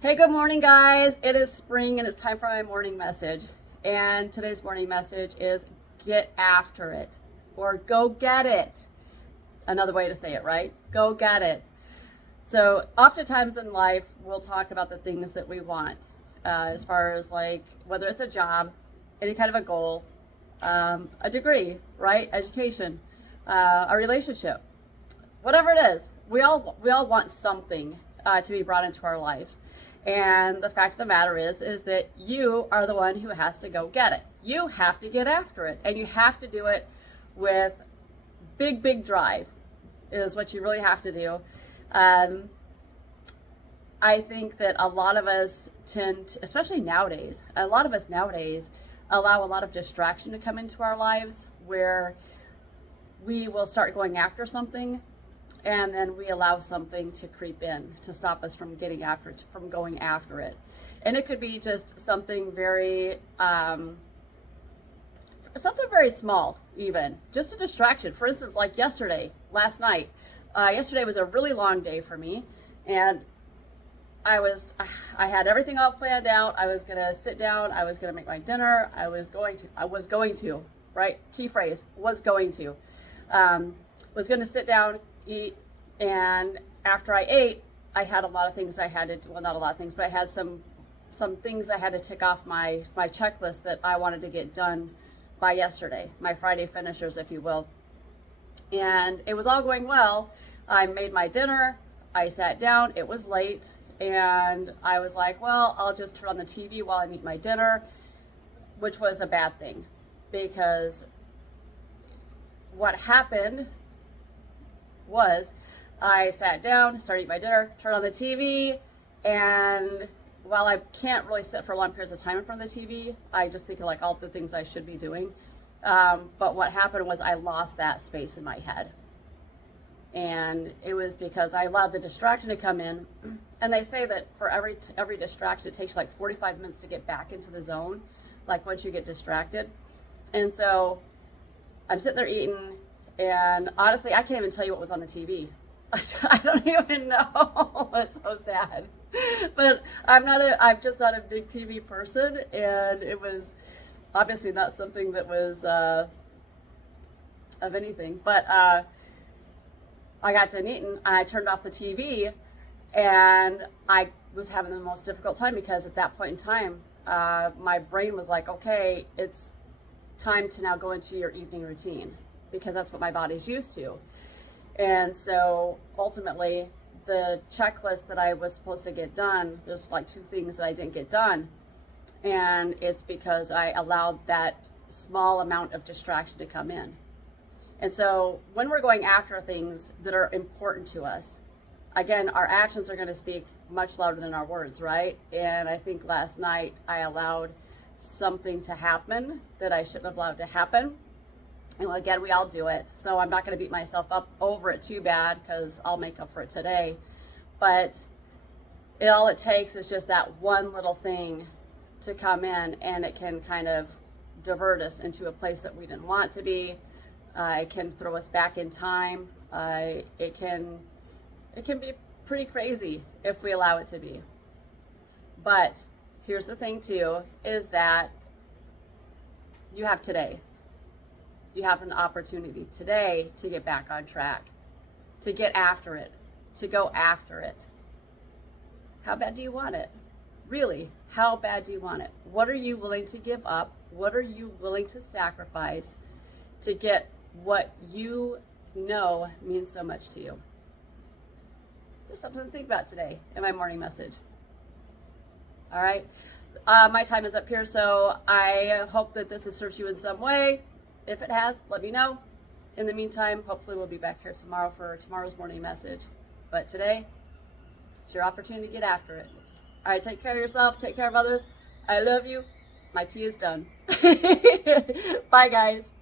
Hey, good morning, guys. It is spring and it's time for my morning message. And today's morning message is get after it or go get it. Another way to say it, right? Go get it. So, oftentimes in life, we'll talk about the things that we want, as far as like whether it's a job, any kind of a goal, a degree, right? Education, a relationship, whatever it is. We all want something to be brought into our life. And the fact of the matter is that you are the one who has to go get it. You have to get after it, and you have to do it with big drive. Is what you really have to do. I think that a lot of us tend to, especially nowadays, a lot of us nowadays allow a lot of distraction to come into our lives where we will start going after something and then we allow something to creep in to stop us from getting after it, from going after it. And it could be just something very small, even just a distraction. For instance, like last night. Yesterday was a really long day for me, and I had everything all planned out. I was gonna sit down. I was gonna make my dinner. I was going to, right? Key phrase, was going to. Was gonna sit down, eat, and after I ate, I had a lot of things I had to do. Well, not a lot of things, but I had some things I had to tick off my checklist that I wanted to get done by yesterday, my Friday finishers, if you will. And it was all going well. I made my dinner. I sat down. It was late. And I was like, well, I'll just turn on the TV while I eat my dinner, which was a bad thing because what happened was I sat down, started eating my dinner, turned on the TV, and while I can't really sit for long periods of time in front of the TV, I just think of like all the things I should be doing. But what happened was I lost that space in my head. And it was because I allowed the distraction to come in. And they say that for every distraction, it takes like 45 minutes to get back into the zone, like once you get distracted. And so I'm sitting there eating, and honestly, I can't even tell you what was on the TV. I don't even know. It's so sad. But I'm just not a big TV person, and it was obviously not something that was of anything. But I got done eating, and I turned off the TV, and I was having the most difficult time because at that point in time, my brain was like, okay, it's time to now go into your evening routine because that's what my body's used to. And so ultimately, the checklist that I was supposed to get done, there's like 2 things that I didn't get done. And it's because I allowed that small amount of distraction to come in. And so when we're going after things that are important to us, again, our actions are going to speak much louder than our words, right? And I think last night I allowed something to happen that I shouldn't have allowed to happen. And again, we all do it. So I'm not going to beat myself up over it too bad because I'll make up for it today. But all it takes is just that one little thing to come in, and it can kind of divert us into a place that we didn't want to be. It can throw us back in time. It can be pretty crazy if we allow it to be. But here's the thing too, is that you have today. You have an opportunity today to get back on track, to get after it, to go after it. How bad do you want it? Really, how bad do you want it? What are you willing to give up? What are you willing to sacrifice to get what you know means so much to you? Just something to think about today in my morning message. All right. My time is up here, so I hope that this has served you in some way. If it has, let me know. In the meantime, hopefully we'll be back here tomorrow for tomorrow's morning message. But today, it's your opportunity to get after it. All right, take care of yourself. Take care of others. I love you. My tea is done. Bye, guys.